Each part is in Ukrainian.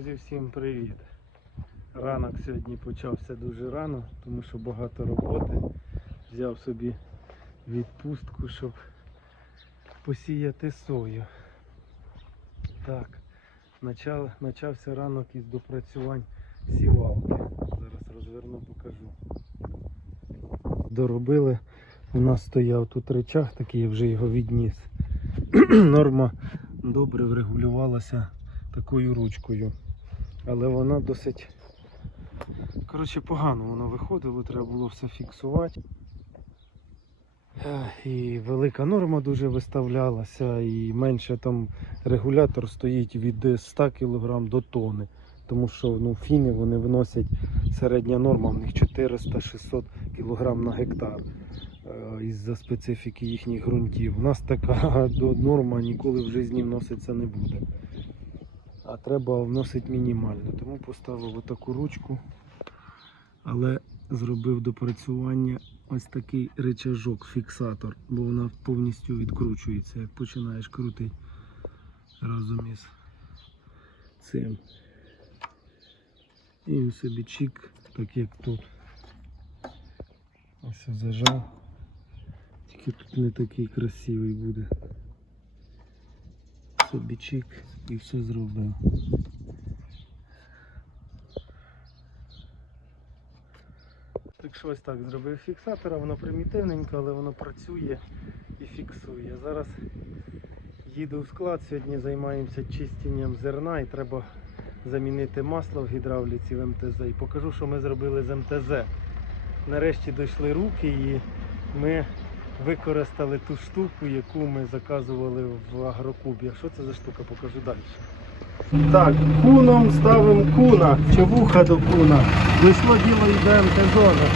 Друзі, всім привіт! Ранок сьогодні почався дуже рано, тому що багато роботи. Взяв собі відпустку, щоб посіяти сою. Так, почав, почався ранок із допрацювань сівалки. Зараз розверну, покажу. Доробили. У нас стояв тут речах такий, я вже його відніс. Норма добре врегулювалася такою ручкою. Але вона досить коротше погано воно виходило, треба було все фіксувати. І велика норма дуже виставлялася, і менше там регулятор стоїть від 100 кг до тони. Тому що ну, фіни вони виносять середня норма, в них 400-600 кг на гектар е, із-за специфіки їхніх ґрунтів. У нас така до- норма ніколи в житті вноситься не буде. А треба вносити мінімально. Тому поставив отаку ручку, але зробив допрацювання ось такий речажок, фіксатор, бо вона повністю відкручується, як починаєш крутити разом із цим. І він собі чик, так як тут. Ось зажав. Тільки тут не такий красивий буде. Собі чик і все зробив. Так що ось так зробив фіксатора, воно примітивненько, але воно працює і фіксує. Зараз їду в склад, сьогодні займаємося чистінням зерна і треба замінити масло в гідравліці в МТЗ. І покажу, що ми зробили з МТЗ. Нарешті дійшли руки і ми використали ту штуку, яку ми заказували в агрокубі. Що це за штука? Покажу далі. Так, куном ставимо куна, чи вуха до куна. Дійшло діло і до МТ-зони.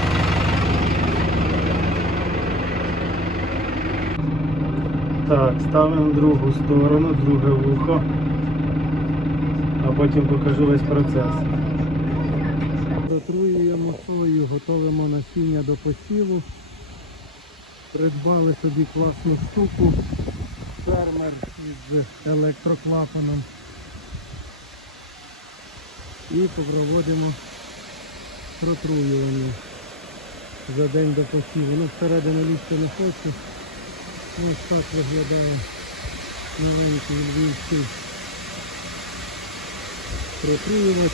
Так, ставимо другу сторону, друге вухо. А потім покажу весь процес. Дотруюємо сою, готовимо насіння до посіву. Придбали собі класну штуку. Фермер із електроклапаном. І попроводимо протруювання за день до посіву. Ну, всередину лізти не хочу. Ну, Ось так виглядає маленький львівський протруювач.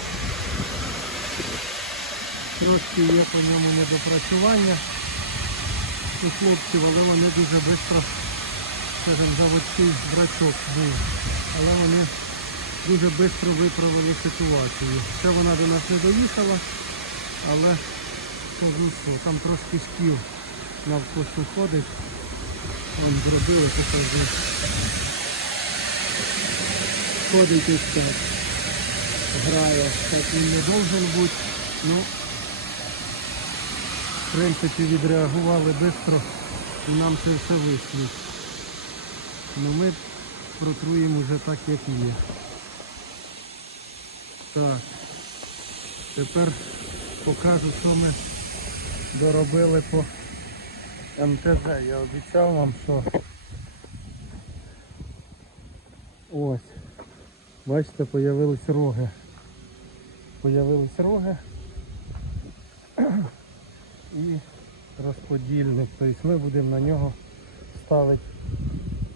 Трошки є по ньому недопрацювання у хлопців, але вони дуже швидко, скажімо, заводський брачок був. Але вони дуже швидко виправили ситуацію. Ще вона до нас не доїхала, але кажу, що там трошки шкіл навколо ходить. Вон зробили, покажу. Ходить ось так. Грає, так він не должен бути. Ну, в принципі, відреагували швидко і нам це все вийшло. Ну ми протруємо вже так, як є. Так. Тепер покажу, що ми доробили по МТЗ. Я обіцяв вам, що ось. Бачите, появились роги. Появились роги і розподільник. Тобто ми будемо на нього ставити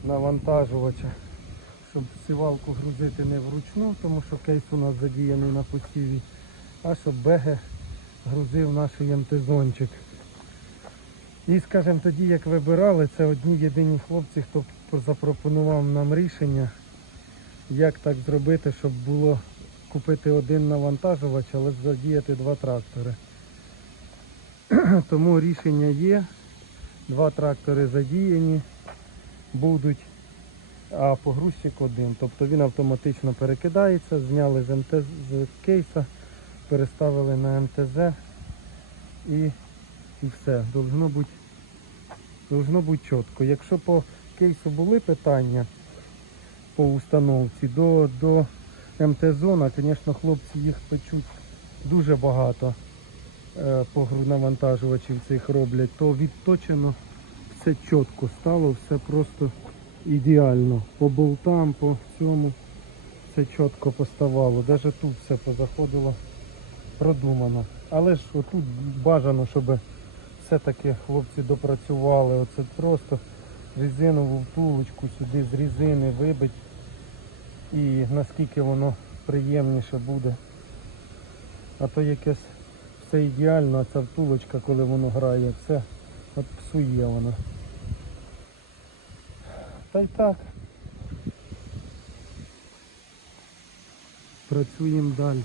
навантажувача, щоб сівалку грузити не вручну, тому що кейс у нас задіяний на посіві, а щоб беге грузив наш МТ-зончик. І скажімо, тоді як вибирали, це одні єдині хлопці, хто запропонував нам рішення, як так зробити, щоб було купити один навантажувач, але задіяти два трактори. Тому рішення є. Два трактори задіяні будуть, а погрузчик один. Тобто він автоматично перекидається, зняли з, МТ, з кейса, переставили на МТЗ і, і все. Должно бути, должно бути чітко. Якщо по кейсу були питання по установці до, до МТ-зона, звісно, хлопці їх печуть дуже багато е, по гру- цих роблять, то відточено все чітко стало, все просто ідеально. По болтам, по цьому все чітко поставало. Навіть тут все позаходило продумано. Але ж отут бажано, щоб все-таки хлопці допрацювали. Оце просто резинову втулочку сюди з резини вибить. І наскільки воно приємніше буде. А то якесь все ідеально, ця втулочка, коли воно грає, це от псує вона. Та й так. Працюємо далі.